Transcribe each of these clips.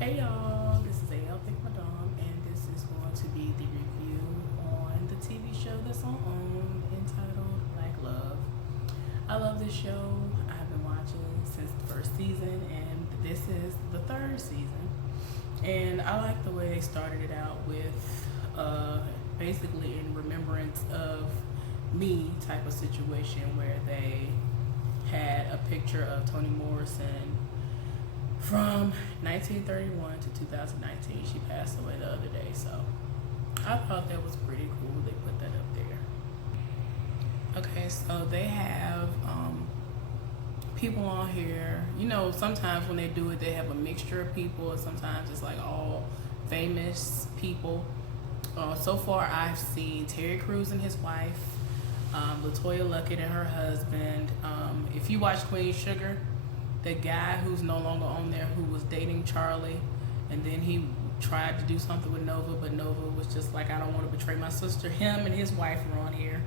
Hey y'all, this is AL Think Madame, and this is going to be the review on the TV show that's on OWN entitled Black Love. I love this show. I've been watching since the first season, and this is the third season. And I like the way they started it out with basically in remembrance of me type of situation where they had a picture of Toni Morrison from 1931 to 2019. She passed away the other day, so I thought that was pretty cool. They put that up there. Okay, so they have people on here. You know, sometimes when they do it, they have a mixture of people, and sometimes it's like all famous people. So far, I've seen Terry Crews and his wife, Latoya Luckett and her husband. If you watch Queen Sugar, the guy who's no longer on there who was dating Charlie, and then he tried to do something with Nova, but Nova was just like, I don't want to betray my sister. Him and his wife are on here.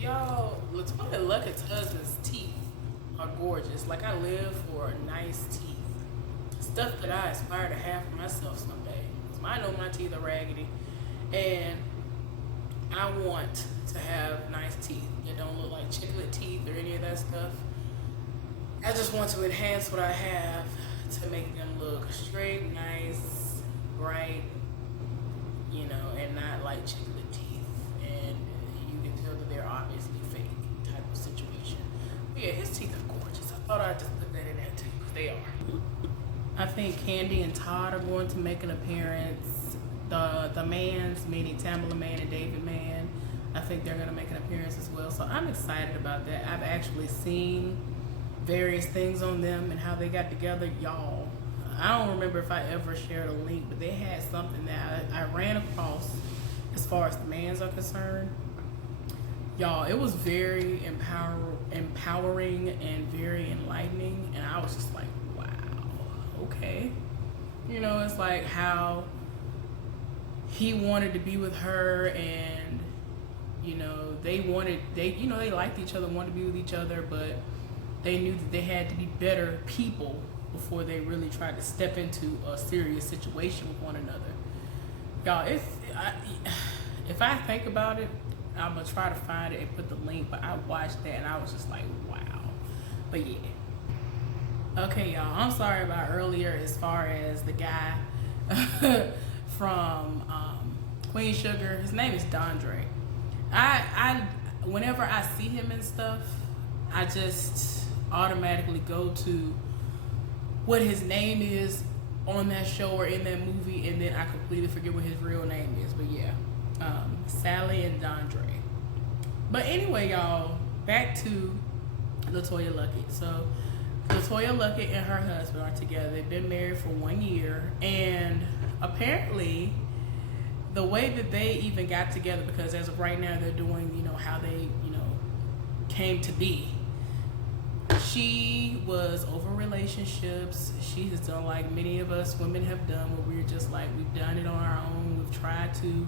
Y'all, Latoya Luckett's husband's teeth are gorgeous. Like, I live for nice teeth. Stuff that I aspire to have for myself someday. I know my teeth are raggedy, and I want to have nice teeth that don't look like chiclet teeth or any of that stuff. I just want to enhance what I have to make them look straight, nice, bright, you know, and not like chiclet teeth. And you can tell that they're obviously fake type of situation. But yeah, his teeth are gorgeous. I thought I'd just put that in there too, because they are. I think Candy and Todd are going to make an appearance. The Mans, meaning Tamala Mann and David Mann, I think they're going to make an appearance as well. So I'm excited about that. I've actually seen various things on them and how they got together. Y'all, I don't remember if I ever shared a link, but they had something that I ran across as far as the Mans are concerned. Y'all, it was very empowering and very enlightening, and I was just like, wow, okay. You know, it's like how he wanted to be with her, and you know, they liked each other, wanted to be with each other, but they knew that they had to be better people before they really tried to step into a serious situation with one another. Y'all, if I think about it, I'm gonna try to find it and put the link, but I watched that and I was just like, wow. But yeah. Okay, y'all, I'm sorry about earlier as far as the guy from Queen Sugar. His name is Dondre. I whenever I see him and stuff, I just automatically go to what his name is on that show or in that movie, and then I completely forget what his real name is. But yeah, Sally and Dondre. But anyway, y'all, back to Latoya Luckett. So Latoya Luckett and her husband are together. They've been married for 1 year, and apparently the way that they even got together, because as of right now they're doing, you know, how they, you know, came to be. She was over relationships. She has done like many of us women have done, where we're just like, we've done it on our own. We've tried to,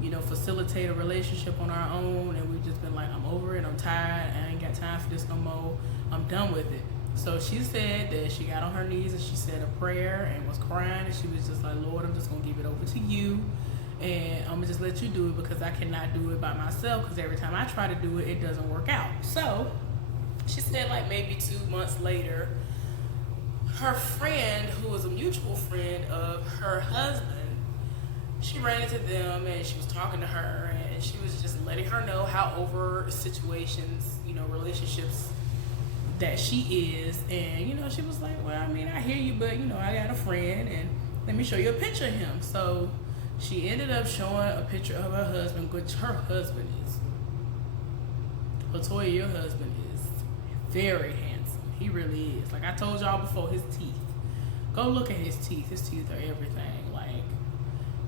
you know, facilitate a relationship on our own, and we've just been like, I'm over it, I'm tired, I ain't got time for this no more, I'm done with it. So she said that she got on her knees and she said a prayer and was crying, and she was just like, Lord, I'm just gonna give it over to you, and I'm gonna just let you do it, because I cannot do it by myself, because every time I try to do it, it doesn't work out. So she said like maybe 2 months later, her friend, who was a mutual friend of her husband, she ran into them and she was talking to her, and she was just letting her know how over situations, you know, relationships that she is. And, you know, she was like, well, I mean, I hear you, but, you know, I got a friend, and let me show you a picture of him. So she ended up showing a picture of her husband, which her husband is, Latoya, your husband is very handsome. He really is. Like I told y'all before, his teeth. Go look at his teeth. His teeth are everything. Like,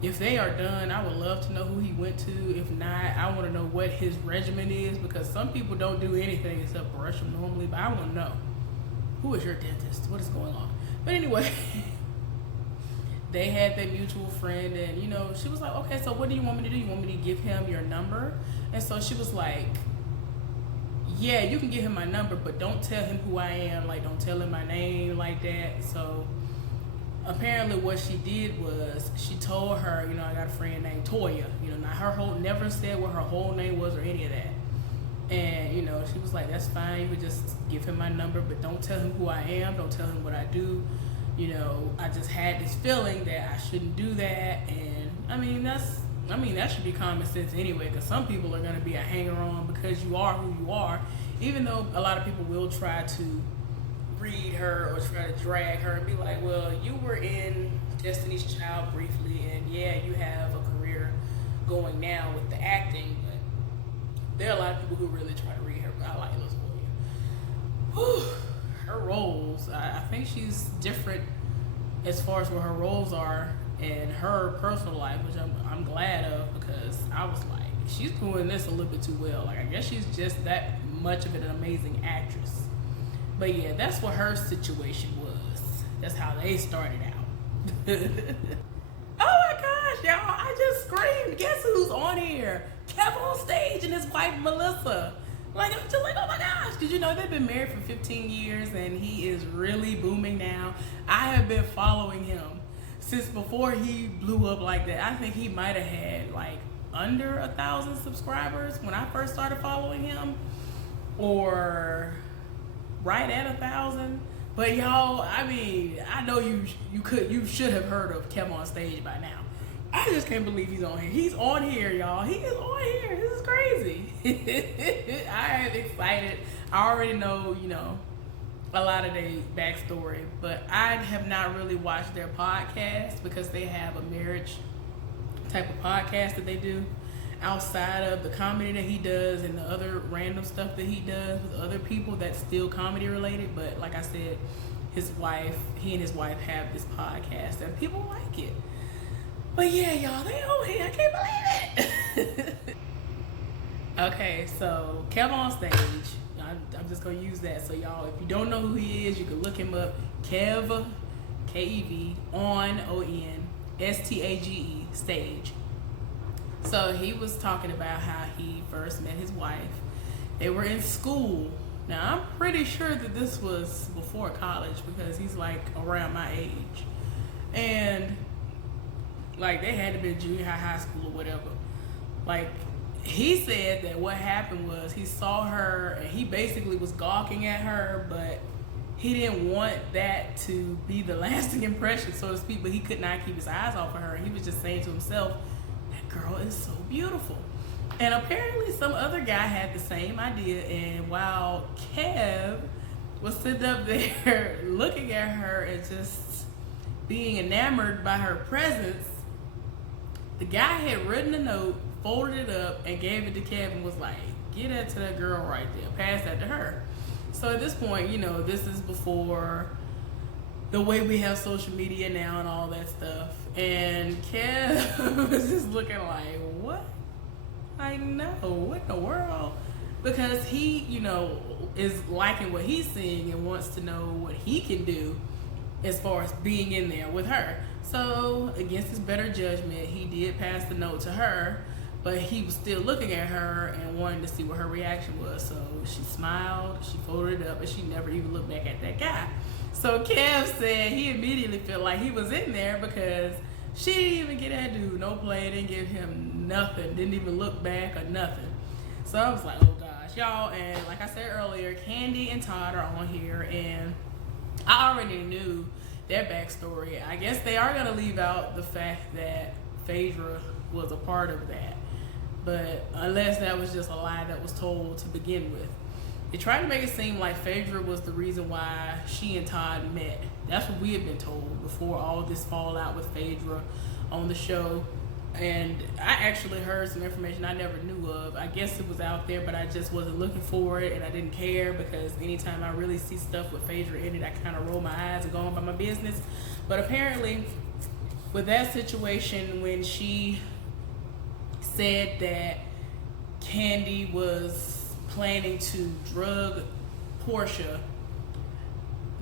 if they are done, I would love to know who he went to. If not, I want to know what his regimen is, because some people don't do anything except brush them normally, but I want to know, who is your dentist? What is going on? But anyway, they had their mutual friend, and, you know, she was like, okay, so what do you want me to do? You want me to give him your number? And so she was like, yeah, you can give him my number, but don't tell him who I am. Like, don't tell him my name like that. So apparently what she did was she told her, you know, I got a friend named Toya. You know, not her whole, never said what her whole name was or any of that. And, you know, she was like, that's fine. You could just give him my number, but don't tell him who I am. Don't tell him what I do. You know, I just had this feeling that I shouldn't do that. And, that should be common sense anyway, because some people are going to be a hanger-on because you are who you are, even though a lot of people will try to read her or try to drag her and be like, well, you were in Destiny's Child briefly, and yeah, you have a career going now with the acting, but there are a lot of people who really try to read her. But I like Elizabeth. Her roles, I think she's different as far as what her roles are in her personal life, which I'm glad of, because I was like, she's doing this a little bit too well. Like, I guess she's just that much of an amazing actress. But yeah, that's what her situation was. That's how they started out. Oh my gosh, y'all, I just screamed. Guess who's on here? Kevin on stage and his wife, Melissa. Like, I'm just like, oh my gosh. Because, you know, they've been married for 15 years and he is really booming now. I have been following him since before he blew up like that. I think he might have had like under 1,000 subscribers when I first started following him, or right at 1,000. But y'all, I know you should have heard of Kevin on stage by now. I just can't believe he's on here. He's on here, y'all. He is on here. This is crazy. I am excited. I already know, you know, a lot of their backstory, but I have not really watched their podcast because they have a marriage type of podcast that they do outside of the comedy that he does and the other random stuff that he does with other people that's still comedy related. But like I said, he and his wife have this podcast and people like it. But yeah, y'all, they on here. I can't believe it. Okay, so Kev on stage. I'm just gonna use that. So y'all, if you don't know who he is, you can look him up. Kev, Kev, Stage, stage. So he was talking about how he first met his wife. They were in school. Now I'm pretty sure that this was before college because he's like around my age. And like they had to be junior high school or whatever. Like he said that what happened was he saw her and he basically was gawking at her, but he didn't want that to be the lasting impression, so to speak, but he could not keep his eyes off of her. He was just saying to himself, that girl is so beautiful. And apparently some other guy had the same idea, and while Kev was sitting up there looking at her and just being enamored by her presence, the guy had written a note, folded it up, and gave it to Kev and was like, get that to that girl right there, pass that to her. So at this point, you know, this is before the way we have social media now and all that stuff. And Kev was just looking like, what? Like, no, what in the world? Because he, you know, is liking what he's seeing and wants to know what he can do as far as being in there with her. So against his better judgment, he did pass the note to her, but he was still looking at her and wanting to see what her reaction was. So she smiled, she folded it up, and she never even looked back at that guy. So Kev said he immediately felt like he was in there because she didn't even get that dude no play, didn't give him nothing, didn't even look back or nothing. So I was like, oh gosh, y'all. And like I said earlier, Kandi and Todd are on here, and I already knew their backstory. I guess they are gonna leave out the fact that Phaedra was a part of that, but unless that was just a lie that was told to begin with. They tried to make it seem like Phaedra was the reason why she and Todd met. That's what we had been told before all this fallout with Phaedra on the show. And I actually heard some information I never knew of. I guess it was out there, but I just wasn't looking for it, and I didn't care because anytime I really see stuff with Phaedra in it, I kind of roll my eyes and go on by my business. But apparently, with that situation, when she said that Kandi was planning to drug Portia,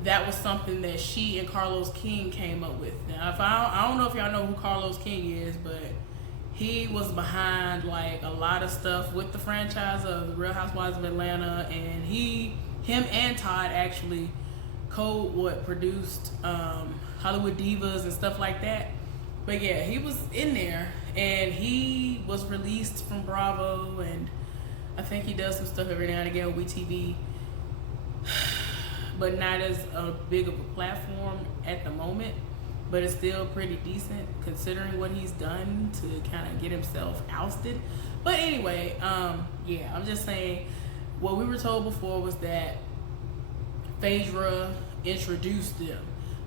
that was something that she and Carlos King came up with. Now, I don't know if y'all know who Carlos King is, but he was behind like a lot of stuff with the franchise of the Real Housewives of Atlanta, and him and Todd actually produced Hollywood Divas and stuff like that. But yeah, he was in there, and he was released from Bravo, and I think he does some stuff every now and again with WeTV, but not as big of a platform at the moment. But it's still pretty decent considering what he's done to kind of get himself ousted. But anyway, yeah, I'm just saying what we were told before was that Phaedra introduced them.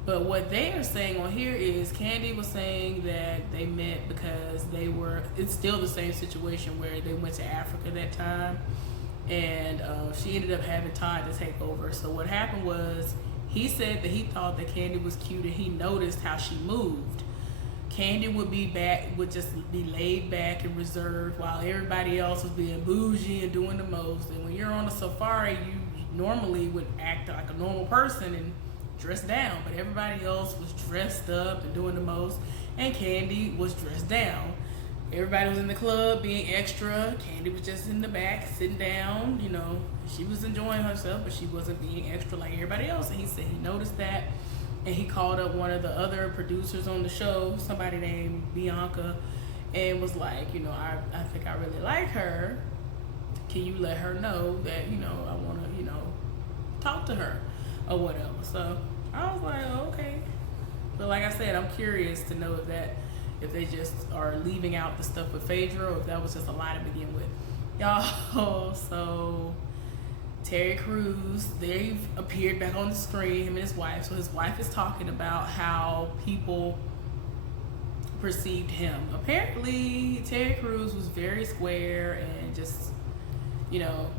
But what they are saying on here is Kandi was saying that they met because it's still the same situation where they went to Africa that time, and she ended up having Todd to take over. So what happened was, he said that he thought that Kandi was cute, and he noticed how she moved. Kandi would just be laid back and reserved while everybody else was being bougie and doing the most. And when you're on a safari, you normally would act like a normal person and dress down, but everybody else was dressed up and doing the most, and Kandi was dressed down. Everybody was in the club being extra. Kandi was just in the back sitting down. You know, she was enjoying herself, but she wasn't being extra like everybody else. And he said he noticed that, and he called up one of the other producers on the show, somebody named Bianca, and was like, you know, I think I really like her. Can you let her know that, you know, I want to, you know, talk to her or whatever. So I was like, okay. But like I said, I'm curious to know if they just are leaving out the stuff with Phaedra, or if that was just a lie to begin with. Y'all, so Terry Crews, they've appeared back on the screen, him and his wife. So his wife is talking about how people perceived him. Apparently, Terry Crews was very square and just, you know,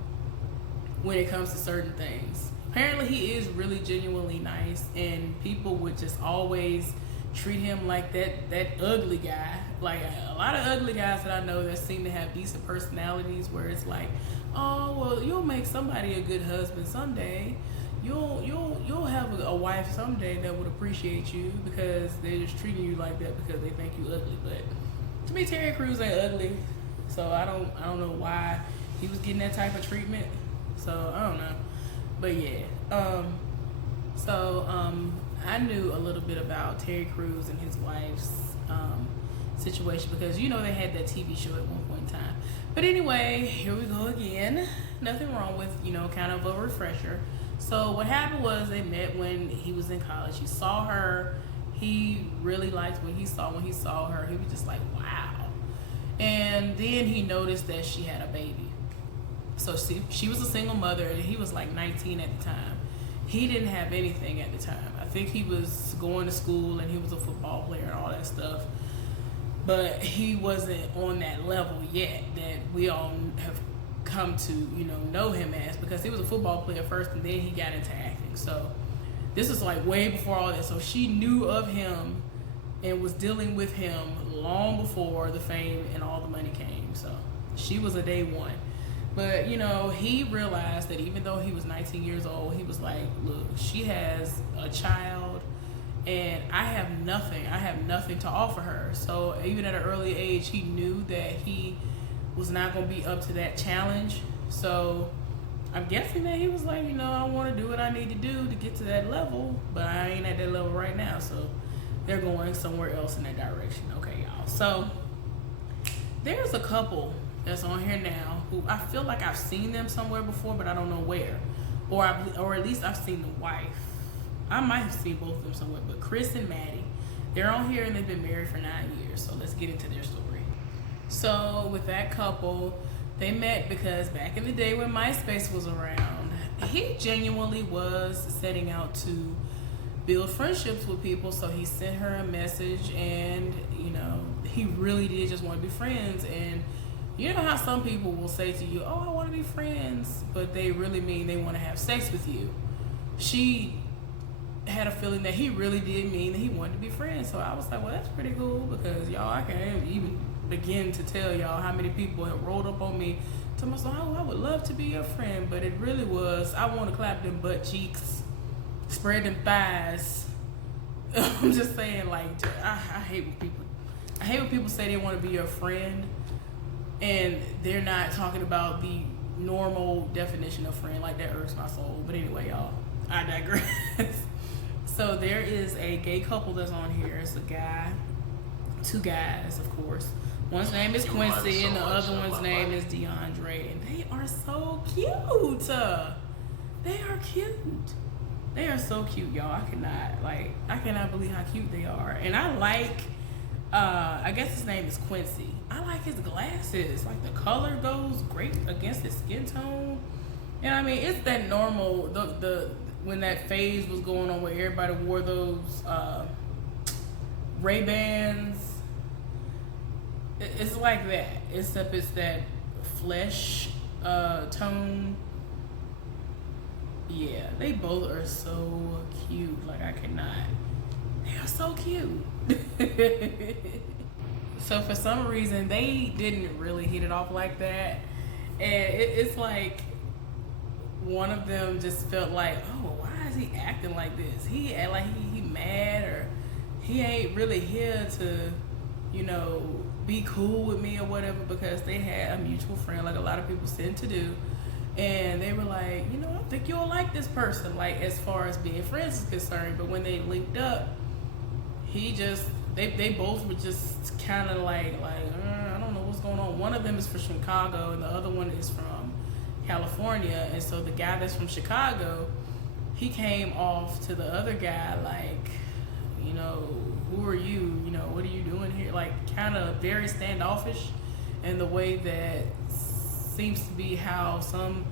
when it comes to certain things. Apparently, he is really genuinely nice, and people would just always treat him like that ugly guy. Like a lot of ugly guys that I know that seem to have decent personalities, where it's like, oh well, you'll make somebody a good husband someday. You'll have a wife someday that would appreciate you, because they're just treating you like that because they think you ugly. But to me, Terry Crews ain't ugly, so I don't know why he was getting that type of treatment. So I don't know. But yeah, I knew a little bit about Terry Crews and his wife's situation, because you know they had that TV show at one point in time. But anyway, here we go again. Nothing wrong with, you know, kind of a refresher. So what happened was, they met when he was in college. He saw her. He really liked when he saw her. He was just like, wow. And then he noticed that she had a baby. So she was a single mother, and he was like 19 at the time. He didn't have anything at the time. I think he was going to school, and he was a football player and all that stuff. But he wasn't on that level yet that we all have come to, you know him as, because he was a football player first, and then he got into acting. So this is like way before all that. So she knew of him and was dealing with him long before the fame and all the money came. So she was a day one. But, you know, he realized that even though he was 19 years old, he was like, look, she has a child, and I have nothing to offer her. So even at an early age, he knew that he was not going to be up to that challenge. So I'm guessing that he was like, you know, I want to do what I need to do to get to that level, but I ain't at that level right now. So they're going somewhere else in that direction. Okay, y'all. So there's a couple that's on here now who I feel like I've seen them somewhere before, but I don't know where, or at least I've seen the wife. I might have seen both of them somewhere. But Chris and Maddie, they're on here, and they've been married for 9 years. So let's get into their story. So with that couple, they met because back in the day when MySpace was around, he genuinely was setting out to build friendships with people. So he sent her a message, and you know, he really did just want to be friends. And you know how some people will say to you, oh, I want to be friends, but they really mean they want to have sex with you. She had a feeling that he really did mean that he wanted to be friends. So I was like, well, that's pretty cool, because y'all, I can't even begin to tell y'all how many people have rolled up on me to me, oh, I would love to be your friend. But it really was, I want to clap them butt cheeks, spread them thighs. I'm just saying, like, I hate when people, I hate when people say they want to be your friend and they're not talking about the normal definition of friend. Like, that irks my soul. But anyway, y'all, I digress. So there is a gay couple that's on here. It's a guy, two guys, of course. One's name is Quincy and the other one's name is DeAndre. And they are so cute. They are cute. They are so cute, y'all. I cannot believe how cute they are. And I like, I guess his name is Quincy. I like his glasses. Like, the color goes great against his skin tone. And I mean, it's that normal, when that phase was going on where everybody wore those Ray-Bans. It's like that, except it's that flesh tone. Yeah, they both are so cute. Like, I cannot. They are so cute. So for some reason, they didn't really hit it off like that. And it's like one of them just felt like, oh, why is he acting like this? He act like he mad, or he ain't really here to, you know, be cool with me or whatever, because they had a mutual friend, like a lot of people tend to do. And they were like, you know, I think you'll like this person, like, as far as being friends is concerned. But when they linked up, they both were just kind of like, I don't know what's going on. One of them is from Chicago and the other one is from California. And so the guy that's from Chicago, he came off to the other guy like, you know, who are you? You know, what are you doing here? Like, kind of very standoffish in the way that seems to be how some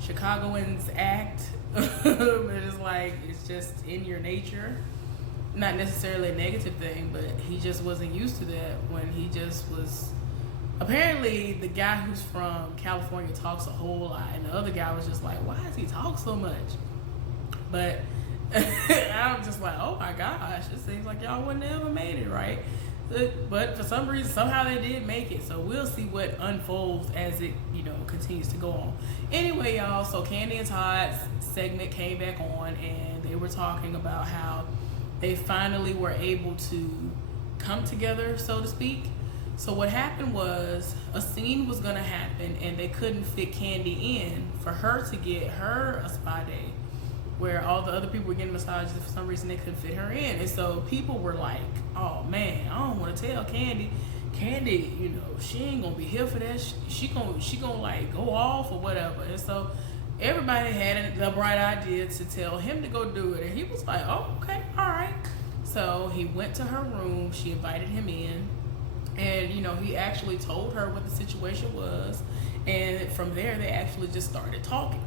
Chicagoans act. But it's like, it's just in your nature. Not necessarily a negative thing, but he just wasn't used to that when he just was. Apparently, the guy who's from California talks a whole lot, and the other guy was just like, why does he talk so much? But I'm just like, oh my gosh, it seems like y'all wouldn't have ever made it, right? But for some reason, somehow they did make it. So we'll see what unfolds as it, you know, continues to go on. Anyway, y'all, so Kandi and Todd's segment came back on, and they were talking about how they finally were able to come together, so to speak. So what happened was, a scene was gonna happen, and they couldn't fit Kandi in for her to get her a spa day, where all the other people were getting massages. For some reason, they couldn't fit her in. And so people were like, oh man, I don't want to tell Kandi, you know, she ain't gonna be here for that. She gonna like go off or whatever. And so everybody had the bright idea to tell him to go do it. And he was like, oh, okay, all right. So he went to her room. She invited him in. And, you know, he actually told her what the situation was. And from there, they actually just started talking.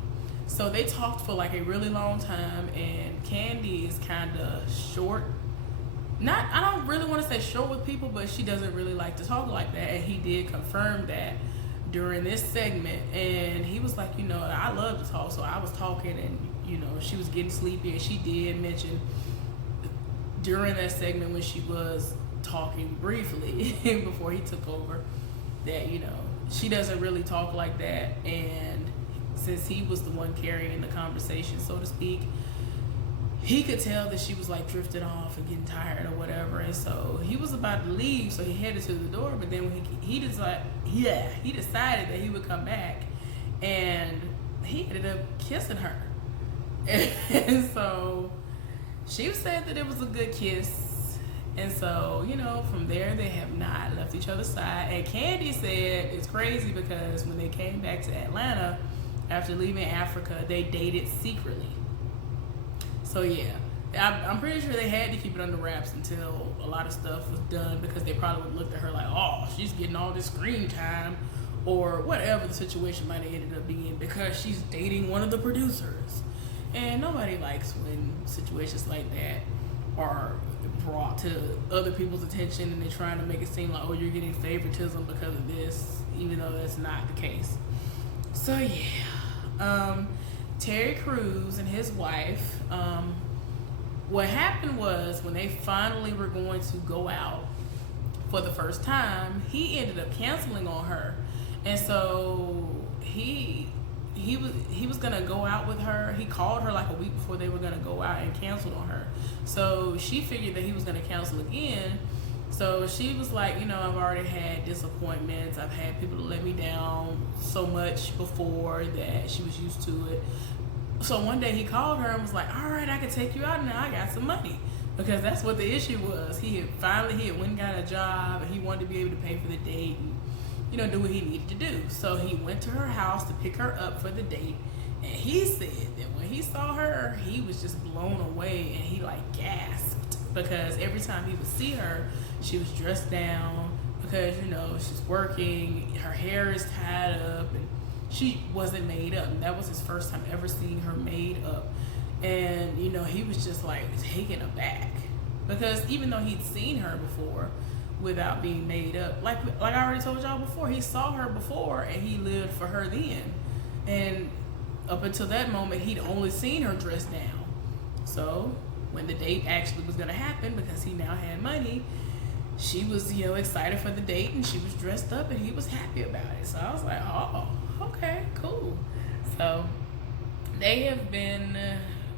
So they talked for like a really long time. And Kandi is kind of short. I don't really want to say short with people, but she doesn't really like to talk like that. And he did confirm that during this segment. And he was like, you know, I love to talk. So I was talking, and, you know, she was getting sleepy. And she did mention during that segment, when she was talking briefly before he took over, that, you know, she doesn't really talk like that. And since he was the one carrying the conversation, so to speak, he could tell that she was like drifting off and getting tired or whatever. And so he was about to leave, so he headed to the door. But then when he decided that he would come back, and he ended up kissing her. And so she said that it was a good kiss. And so, you know, from there, they have not left each other's side. And Kandi said it's crazy because when they came back to Atlanta after leaving Africa, they dated secretly. So yeah, I'm pretty sure they had to keep it under wraps until a lot of stuff was done, because they probably would look at her like, oh, she's getting all this screen time, or whatever the situation might have ended up being, because she's dating one of the producers. And nobody likes when situations like that are brought to other people's attention and they're trying to make it seem like, oh, you're getting favoritism because of this, even though that's not the case. So yeah, Terry Crews and his wife, what happened was, when they finally were going to go out for the first time, he ended up canceling on her. And so he was gonna go out with her. He called her like a week before they were gonna go out and canceled on her. So she figured that he was gonna cancel again. So she was like, I've already had disappointments. I've had people to let me down so much before that she was used to it. So one day he called her and was like, all right, I can take you out now. I got some money. Because that's what the issue was. He had went and got a job, and he wanted to be able to pay for the date and, do what he needed to do. So he went to her house to pick her up for the date. And he said that when he saw her, he was just blown away, and he like gasped because every time he would see her, she was dressed down because, she's working, her hair is tied up, and she wasn't made up. And that was his first time ever seeing her made up. And, he was just like taken aback because even though he'd seen her before without being made up, like I already told y'all before, he saw her before and he lived for her then. And up until that moment, he'd only seen her dressed down. So when the date actually was going to happen, because he now had money, she was, excited for the date and she was dressed up and he was happy about it. So I was like, oh, okay, cool. So they have been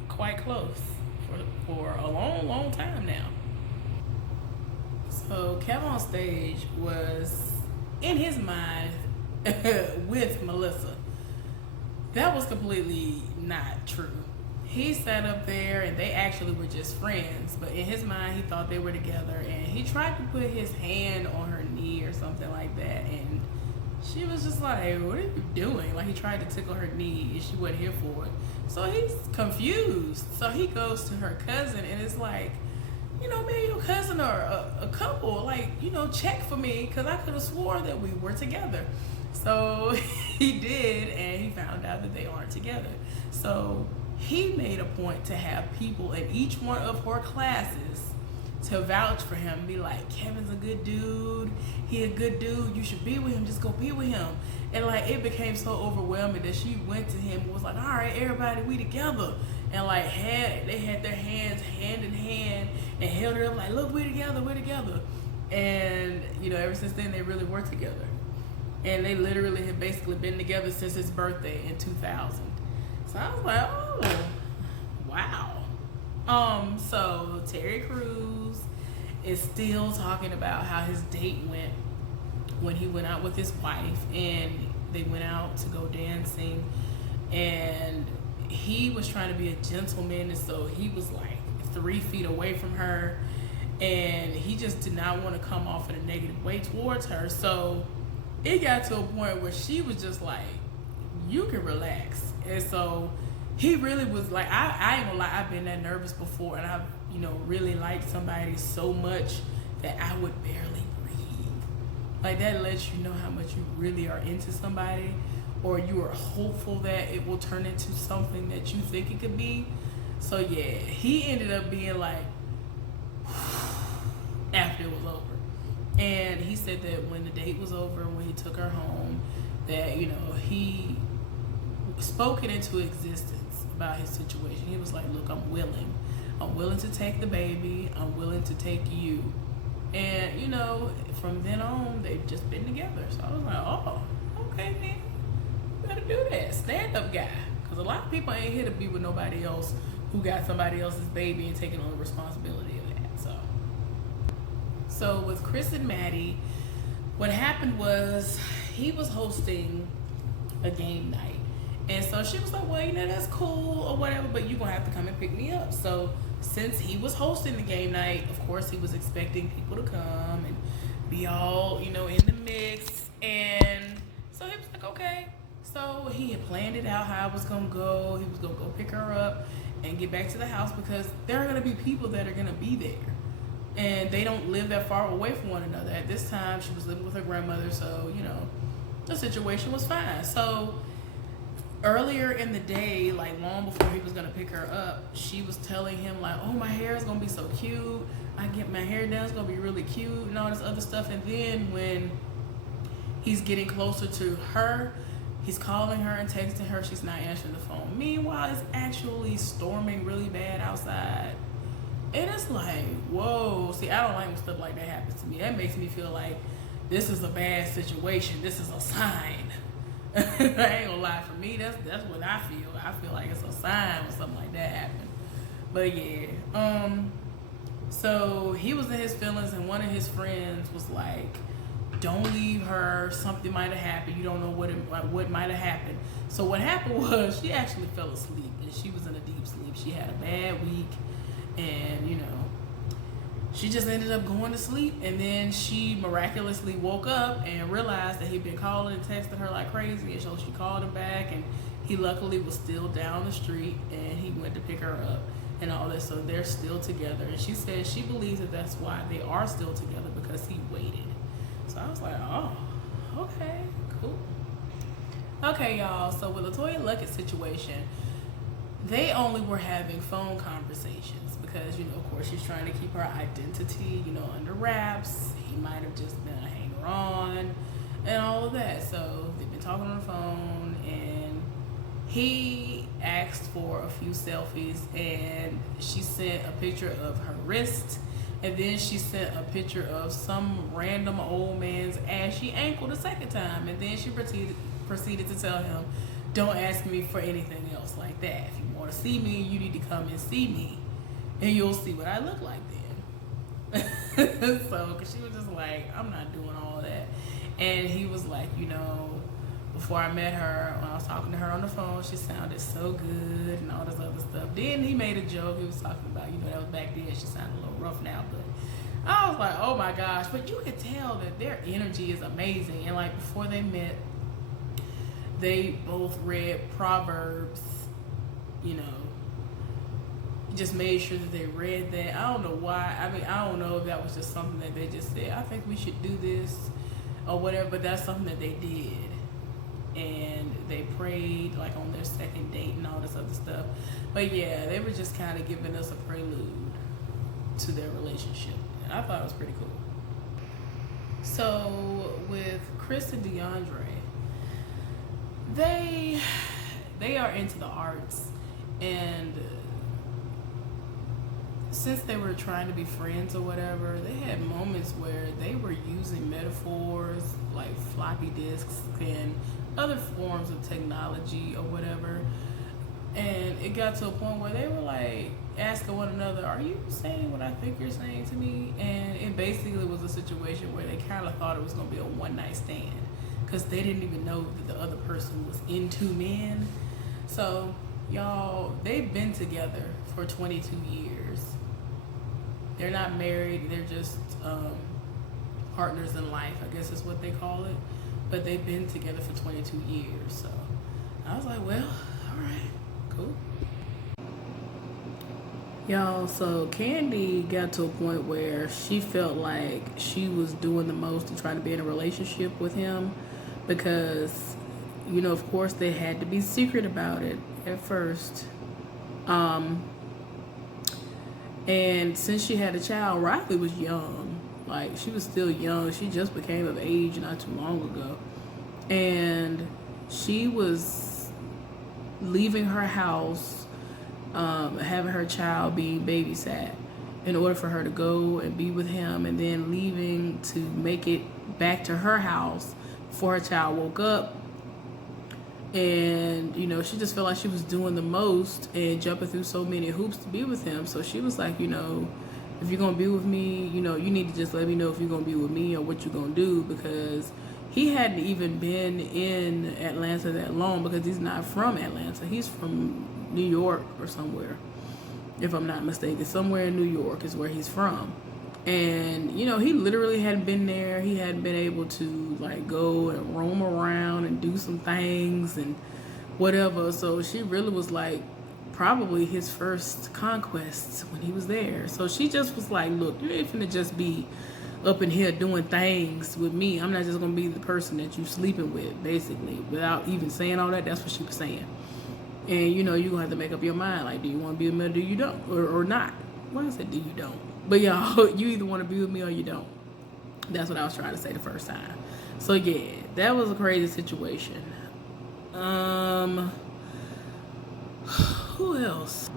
quite close for a long, long time now. So Kevin on stage was in his mind with Melissa. That was completely not true. He sat up there and they actually were just friends, but in his mind he thought they were together, and he tried to put his hand on her knee or something like that, and she was just like, hey, what are you doing? Like, he tried to tickle her knee and she wasn't here for it. So he's confused. So he goes to her cousin and it's like, maybe your cousin or a couple, like, check for me because I could have swore that we were together. So he did, and he found out that they aren't together. So he made a point to have people in each one of her classes to vouch for him, be like, Kevin's a good dude, he a good dude, you should be with him, just go be with him. And like, it became so overwhelming that she went to him and was like, all right, everybody, we together. And like, they had their hands hand in hand and held her up like, look, we're together. And ever since then they really were together, and they literally had basically been together since his birthday in 2000. So I was like, oh wow. So Terry Crews is still talking about how his date went when he went out with his wife, and they went out to go dancing, and he was trying to be a gentleman, and so he was like 3 feet away from her, and he just did not want to come off in a negative way towards her. So it got to a point where she was just like, you can relax. And so he really was like, I ain't gonna lie, I've been that nervous before, and I've really liked somebody so much that I would barely breathe. Like, that lets you know how much you really are into somebody, or you are hopeful that it will turn into something that you think it could be. So yeah, he ended up being like after it was over. And he said that when the date was over, when he took her home, that he spoke it into existence about his situation. He was like, look, I'm willing to take the baby, I'm willing to take you. And from then on they've just been together. So I was like, oh, okay, man, you better do that. Stand up guy. Because a lot of people ain't here to be with nobody else who got somebody else's baby and taking on the responsibility of that. So with Chris and Maddie, what happened was he was hosting a game night. And so she was like, well, that's cool or whatever, but you're going to have to come and pick me up. So since he was hosting the game night, of course, he was expecting people to come and be all, in the mix. And so he was like, okay. So he had planned it out how I was going to go. He was going to go pick her up and get back to the house because there are going to be people that are going to be there. And they don't live that far away from one another. At this time, she was living with her grandmother, so, the situation was fine. So earlier in the day, like long before he was gonna pick her up, she was telling him like, oh, my hair is gonna be so cute, I get my hair done, it's gonna be really cute and all this other stuff. And then when he's getting closer to her, he's calling her and texting her, she's not answering the phone. Meanwhile, it's actually storming really bad outside. And it's like, whoa. See, I don't like when stuff like that happens to me. That makes me feel like this is a bad situation, this is a sign. I ain't gonna lie, for me, that's what I feel. I feel like it's a sign when something like that happens. But yeah, So he was in his feelings, and one of his friends was like, "Don't leave her. Something might have happened. You don't know what might have happened." So what happened was she actually fell asleep, and she was in a deep sleep. She had a bad week, and she just ended up going to sleep. And then she miraculously woke up and realized that he'd been calling and texting her like crazy. And so she called him back, and he luckily was still down the street, and he went to pick her up and all this. So they're still together. And she says she believes that that's why they are still together, because he waited. So I was like, oh, okay, cool. Okay, y'all. So with LeToya Luckett's situation, they only were having phone conversations because, of course, she's trying to keep her identity, under wraps. He might have just been a hanger-on and all of that. So they've been talking on the phone, and he asked for a few selfies, and she sent a picture of her wrist, and then she sent a picture of some random old man's ashy ankle the second time, and then she proceeded to tell him, "Don't ask me for anything else like that. If you want to see me, you need to come and see me, and you'll see what I look like then." So, because she was just like, "I'm not doing all that." And he was like, before I met her, when I was talking to her on the phone, she sounded so good and all this other stuff. Then he made a joke. He was talking about, that was back then. She sounded a little rough now, but I was like, oh my gosh. But you could tell that their energy is amazing. And like before they met, they both read Proverbs, just made sure that they read that. I don't know why. I don't know if that was just something that they just said, I think we should do this or whatever, but that's something that they did. And they prayed like on their second date and all this other stuff. But yeah, they were just kind of giving us a prelude to their relationship. And I thought it was pretty cool. So with Chris and DeAndre, they are into the arts, and since they were trying to be friends or whatever, they had moments where they were using metaphors like floppy disks and other forms of technology or whatever. And it got to a point where they were like asking one another, "Are you saying what I think you're saying to me?" And it basically was a situation where they kind of thought it was going to be a one-night stand, because they didn't even know that the other person was into men. So, y'all, they've been together for 22 years. They're not married. They're just partners in life, I guess is what they call it. But they've been together for 22 years. So I was like, well, all right, cool. Y'all, so Candy got to a point where she felt like she was doing the most to try to be in a relationship with him, because, of course they had to be secret about it at first. And since she had a child, Riley was young. Like, she was still young. She just became of age not too long ago. And she was leaving her house, having her child being babysat, in order for her to go and be with him, and then leaving to make it back to her house before her child woke up. And, she just felt like she was doing the most and jumping through so many hoops to be with him. So she was like, if you're going to be with me, you need to just let me know if you're going to be with me or what you're going to do, because he hadn't even been in Atlanta that long, because he's not from Atlanta. He's from New York or somewhere, if I'm not mistaken. Somewhere in New York is where he's from. And, he literally hadn't been there. He hadn't been able to, like, go and roam around and do some things and whatever. So she really was, like, probably his first conquest when he was there. So she just was like, look, you ain't finna just be up in here doing things with me. I'm not just gonna be the person that you sleeping with, basically. Without even saying all that, that's what she was saying. And, you're gonna have to make up your mind. Like, do you want to be with me or do you don't? Or not? Well, I said, do you don't? But y'all, you either want to be with me or you don't. That's what I was trying to say the first time. So yeah, that was a crazy situation. Who else?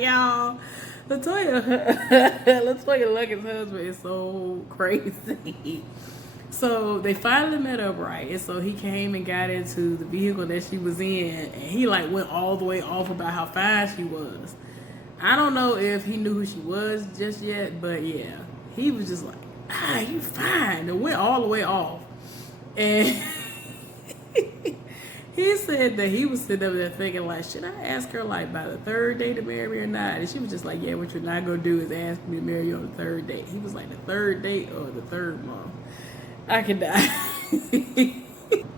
Y'all, LeToya Luckett's husband is so crazy. So they finally met up, right? And so he came and got into the vehicle that she was in, and he like went all the way off about how fine she was. I don't know if he knew who she was just yet, but yeah, he was just like, you fine. It went all the way off. And he said that he was sitting up there thinking, like, should I ask her, like, by the third day to marry me or not? And she was just like, yeah, what you're not going to do is ask me to marry you on the third date. He was like, the third date or the third month? I could die.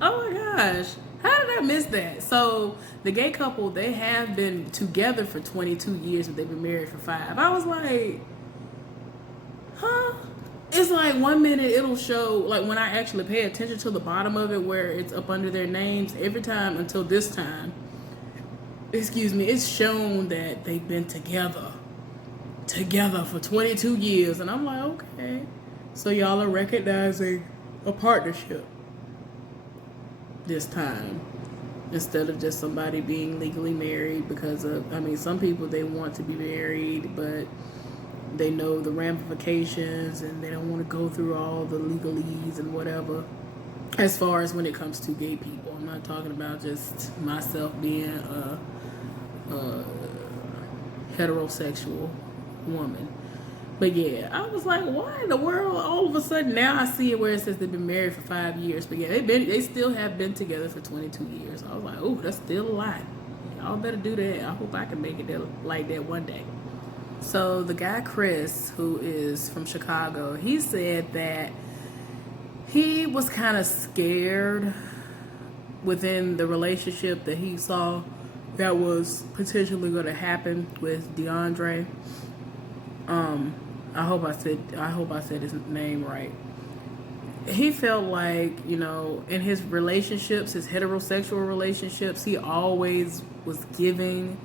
Oh my gosh. How did I miss that? So the gay couple, they have been together for 22 years, but they've been married for 5. I was like, huh? It's like 1 minute it'll show, like when I actually pay attention to the bottom of it where it's up under their names, every time until this time, excuse me, it's shown that they've been together for 22 years. And I'm like, okay. So y'all are recognizing a partnership this time instead of just somebody being legally married because of, I mean, some people, they want to be married, but they know the ramifications and they don't want to go through all the legalese and whatever as far as when it comes to gay people. I'm not talking about just myself being a heterosexual woman. But yeah, I was like, why in the world all of a sudden now I see it where it says they've been married for 5 years. But yeah, they still have been together for 22 years. I was like, oh, that's still a lot. Y'all better do that. I hope I can make it like that one day. So the guy Chris, who is from Chicago, he said that he was kind of scared within the relationship that he saw that was potentially going to happen with DeAndre. I hope I said his name right. He felt like, you know, in his relationships, his heterosexual relationships, he always was giving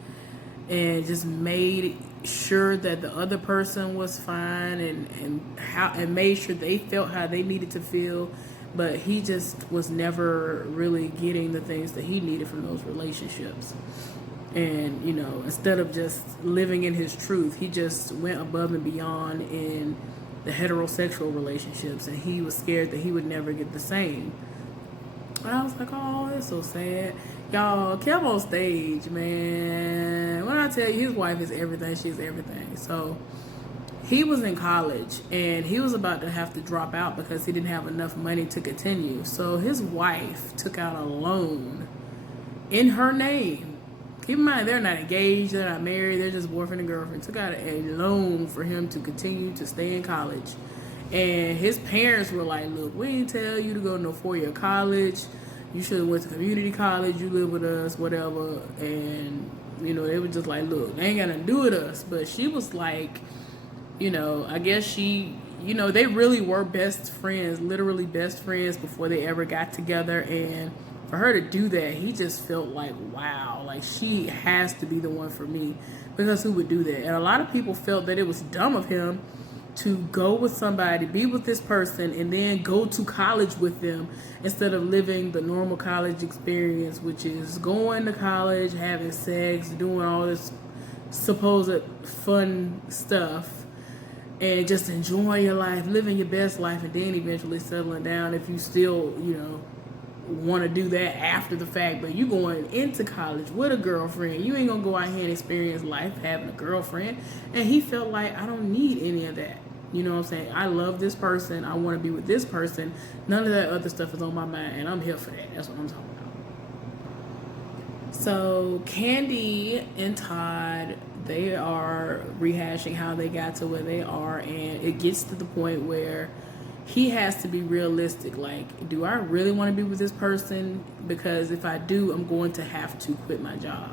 and just made sure that the other person was fine and made sure they felt how they needed to feel, but he just was never really getting the things that he needed from those relationships. And, you know, instead of just living in his truth, he just went above and beyond in the heterosexual relationships, and he was scared that he would never get the same. And I was like, oh, that's so sad. Y'all, Kev on stage, man. When I tell you, his wife is everything, she's everything. So he was in college, and he was about to have to drop out because he didn't have enough money to continue. So his wife took out a loan in her name. Keep in mind, they're not engaged, they're not married, they're just boyfriend and girlfriend. Took out a loan for him to continue to stay in college. And his parents were like, look, we didn't tell you to go to no 4-year college. You should have went to community college. You live with us, whatever. And, you know, they were just like, look, they ain't got nothing to do with us. But she was like, you know, I guess she, you know, they really were best friends, literally best friends before they ever got together. And for her to do that, he just felt like, wow, like she has to be the one for me, because who would do that? And a lot of people felt that it was dumb of him to go with somebody, be with this person, and then go to college with them instead of living the normal college experience, which is going to college, having sex, doing all this supposed fun stuff, and just enjoying your life, living your best life, and then eventually settling down if you still, you know, want to do that after the fact. But you going into college with a girlfriend, you ain't gonna go out here and experience life having a girlfriend. And he felt like, I don't need any of that. You know what I'm saying? I love this person, I want to be with this person. None of that other stuff is on my mind, and I'm here for that. That's what I'm talking about. So Candy and Todd, they are rehashing how they got to where they are, and it gets to the point where he has to be realistic. Like, do I really want to be with this person? Because if I do, I'm going to have to quit my job.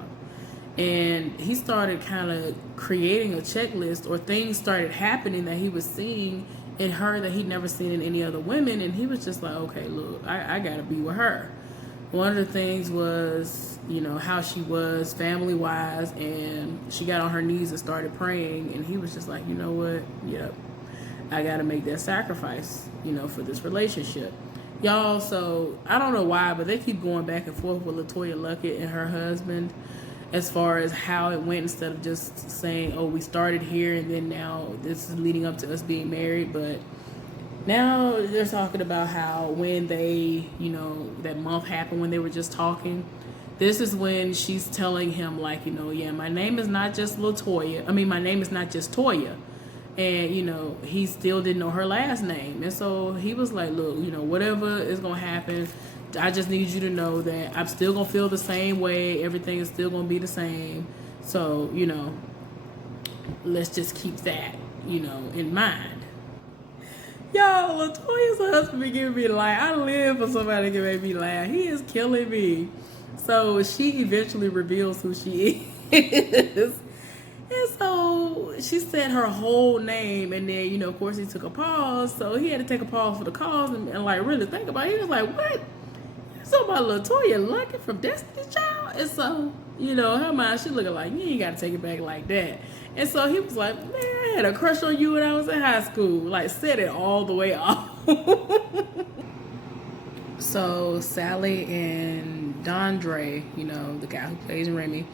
And he started kind of creating a checklist, or things started happening that he was seeing in her that he'd never seen in any other women. And he was just like, okay, look, I got to be with her. One of the things was, you know, how she was family-wise, and she got on her knees and started praying. And he was just like, you know what? Yep. I got to make that sacrifice, you know, for this relationship. Y'all, so I don't know why, but they keep going back and forth with LaToya Luckett and her husband as far as how it went, instead of just saying, oh, we started here and then now this is leading up to us being married. But now they're talking about how when they, you know, that month happened when they were just talking, This is when she's telling him, like, yeah, my name is not just Latoya. I mean, my name is not just Toya. And, he still didn't know her last name. And so he was like, look, whatever is going to happen, I just need you to know that I'm still going to feel the same way. Everything is still going to be the same. So, let's just keep that, in mind. Yo, Latoya's husband be giving me a laugh. I live for somebody to make me laugh. He is killing me. So she eventually reveals who she is. And so she said her whole name, and then, of course, he took a pause. So he had to take a pause for the cause and like, really think about it. He was like, what? So about Latoya Luckett from Destiny's Child? And so, her mind, she looking like, you ain't got to take it back like that. And so he was like, man, I had a crush on you when I was in high school. Like, said it all the way off. So Sally and Dondre, the guy who plays Remy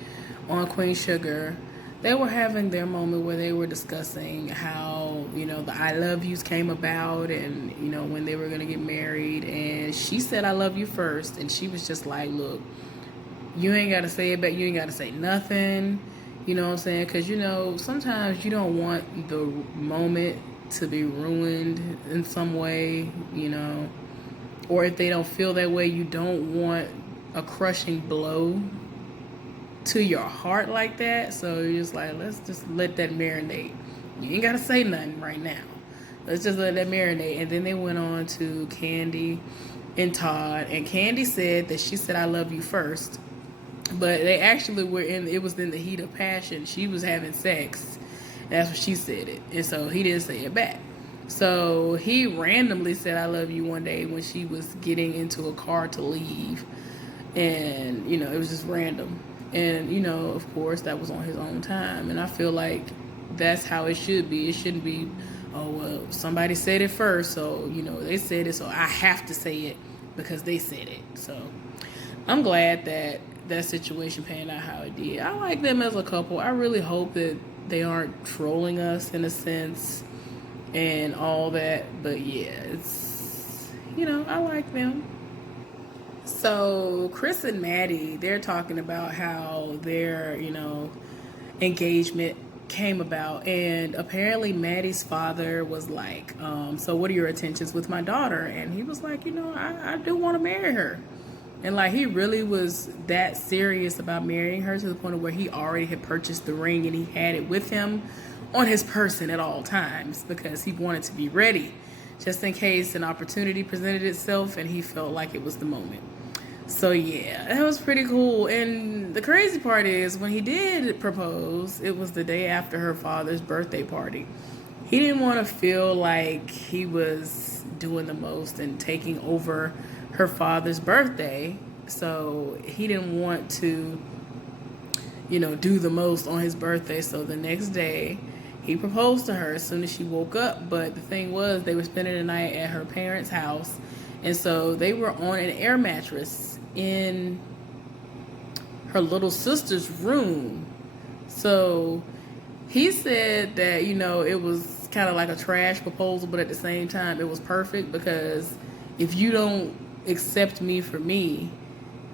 on Queen Sugar, they were having their moment where they were discussing how, the I love yous came about and, when they were going to get married. And she said, I love you first. And she was just like, look, you ain't got to say it back. You ain't got to say nothing. You know what I'm saying? Because, sometimes you don't want the moment to be ruined in some way, Or if they don't feel that way, you don't want a crushing blow to your heart like that. So you're just like, let's just let that marinate. You ain't gotta say nothing right now. Let's just let that marinate. And then they went on to Kandi and Todd. And Kandi said that she said, I love you first. But they actually it was in the heat of passion. She was having sex. That's what she said it. And so he didn't say it back. So he randomly said, I love you one day when she was getting into a car to leave. And, it was just random. And, of course, that was on his own time. And I feel like that's how it should be. It shouldn't be, oh, well, somebody said it first. So, they said it. So I have to say it because they said it. So I'm glad that that situation panned out how it did. I like them as a couple. I really hope that they aren't trolling us in a sense and all that. But yeah, it's, I like them. So Chris and Maddie, they're talking about how their, engagement came about. And apparently Maddie's father was like, so what are your intentions with my daughter? And he was like, I do want to marry her. And like, he really was that serious about marrying her to the point of where he already had purchased the ring and he had it with him on his person at all times because he wanted to be ready just in case an opportunity presented itself and he felt like it was the moment. So yeah, that was pretty cool. And the crazy part is when he did propose, it was the day after her father's birthday party. He didn't want to feel like he was doing the most and taking over her father's birthday. So he didn't want to, do the most on his birthday. So the next day, he proposed to her as soon as she woke up. But the thing was, they were spending the night at her parents' house. And so they were on an air mattress in her little sister's room. So he said that, it was kind of like a trash proposal, but at the same time, it was perfect because if you don't accept me for me,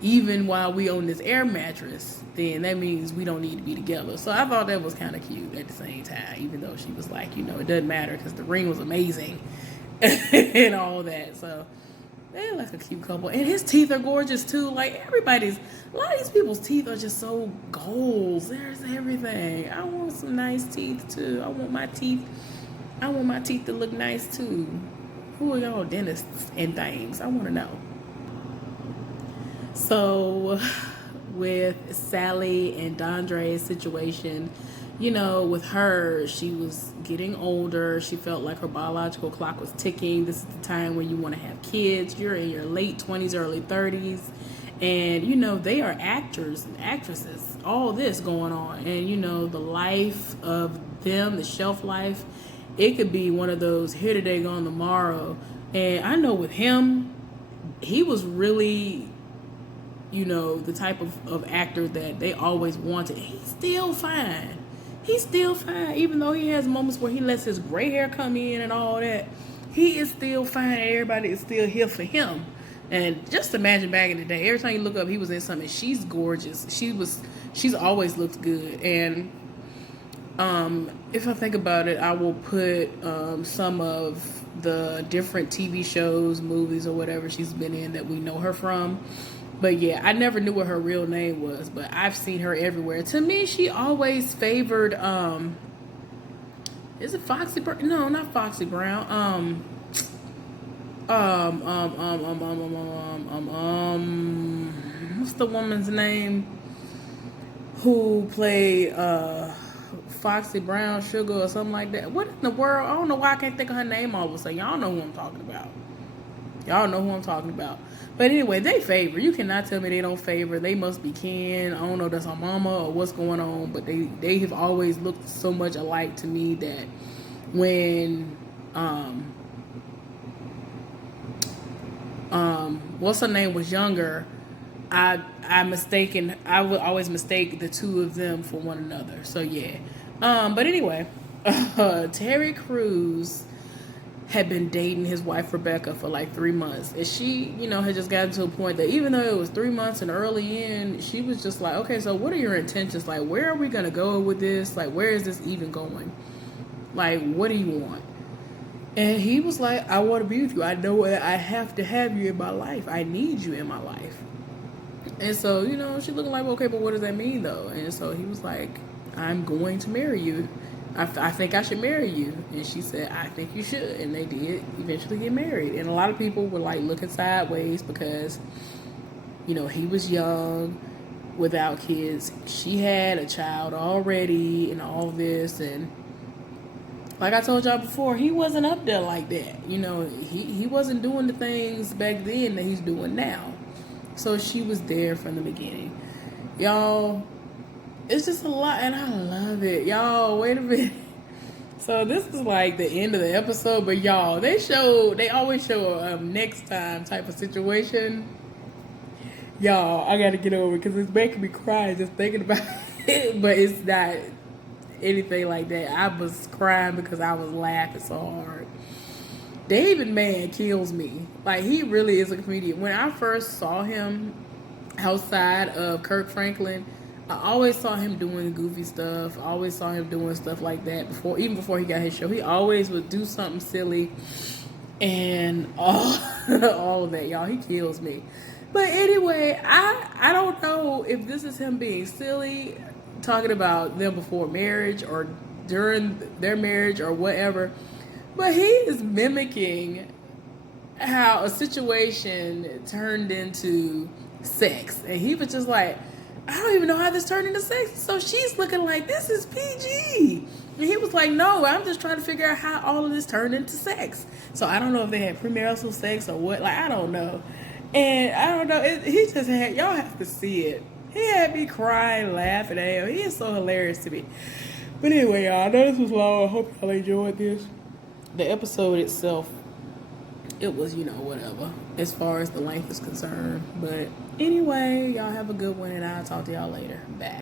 even while we own this air mattress, then that means we don't need to be together. So I thought that was kind of cute at the same time, even though she was like, it doesn't matter because the ring was amazing and all that. So they're like a cute couple. And his teeth are gorgeous too. Like a lot of these people's teeth are just so goals. There's everything. I want some nice teeth too. I want my teeth to look nice too. Who are y'all dentists and things? I want to know. So with Sally and Dondre's situation, with her, she was getting older. She felt like her biological clock was ticking. This is the time when you want to have kids. You're in your late 20s, early 30s. And, they are actors and actresses. All this going on. And, the life of them, the shelf life, it could be one of those here today, gone tomorrow. And I know with him, he was really, the type of actor that they always wanted. He's still fine. Even though he has moments where he lets his gray hair come in and all that. He is still fine. Everybody is still here for him. And just imagine back in the day, every time you look up, he was in something. She's gorgeous. She's always looked good. And if I think about it, I will put some of the different TV shows, movies, or whatever she's been in that we know her from. But yeah, I never knew what her real name was, but I've seen her everywhere. To me, she always favored is it Foxy Brown? No, not Foxy Brown. What's the woman's name who played Foxy Brown Sugar or something like that? What in the world? I don't know why I can't think of her name all of a sudden. Y'all know who I'm talking about. Y'all know who I'm talking about. But anyway, they favor. You cannot tell me they don't favor. They must be kin. I don't know if that's our mama or what's going on, but they have always looked so much alike to me that when what's her name was younger, I would always mistake the two of them for one another. So yeah. But anyway, Terry Crews had been dating his wife Rebecca for like 3 months, and she, had just gotten to a point that even though it was 3 months and early in, she was just like, okay, so what are your intentions? Like, where are we gonna go with this? Like, where is this even going? Like, what do you want? And he was like, I want to be with you. I know that I have to have you in my life. I need you in my life. And so, she looking like, okay, but what does that mean though? And so he was like, I'm going to marry you. I think I should marry you. And she said, I think you should. And they did eventually get married. And a lot of people were like looking sideways because, he was young, without kids. She had a child already and all this. And like I told y'all before, he wasn't up there like that. He wasn't doing the things back then that he's doing now. So she was there from the beginning. Y'all, it's just a lot, and I love it. Y'all, wait a minute. So this is like the end of the episode, but y'all, they always show a next time type of situation. Y'all, I gotta get over it because it's making me cry just thinking about it, but it's not anything like that. I was crying because I was laughing so hard. David Mann kills me. Like, he really is a comedian. When I first saw him outside of Kirk Franklin, I always saw him doing goofy stuff. I always saw him doing stuff like that even before he got his show. He always would do something silly and all of that, y'all. He kills me. But anyway, I don't know if this is him being silly, talking about them before marriage or during their marriage or whatever. But he is mimicking how a situation turned into sex. And he was just like, I don't even know how this turned into sex. So she's looking like, this is PG. And he was like, no, I'm just trying to figure out how all of this turned into sex. So I don't know if they had premarital sex or what. Like, I don't know. And I don't know. He just had, y'all have to see it. He had me crying, laughing at him. He is so hilarious to me. But anyway, y'all, I know this was long. I hope y'all enjoyed this. The episode itself, it was, whatever, as far as the length is concerned. But anyway, y'all have a good one, and I'll talk to y'all later. Bye.